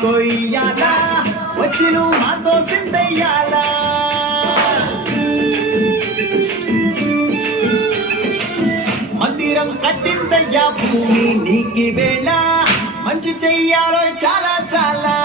కొయ్యాలా వచ్చి నువ్వు మాతో సిందయ్యాలా మందిరం కట్టిందయ్యా భూమి నీకి వేళ మంచి చెయ్యాలో చాలా చాలా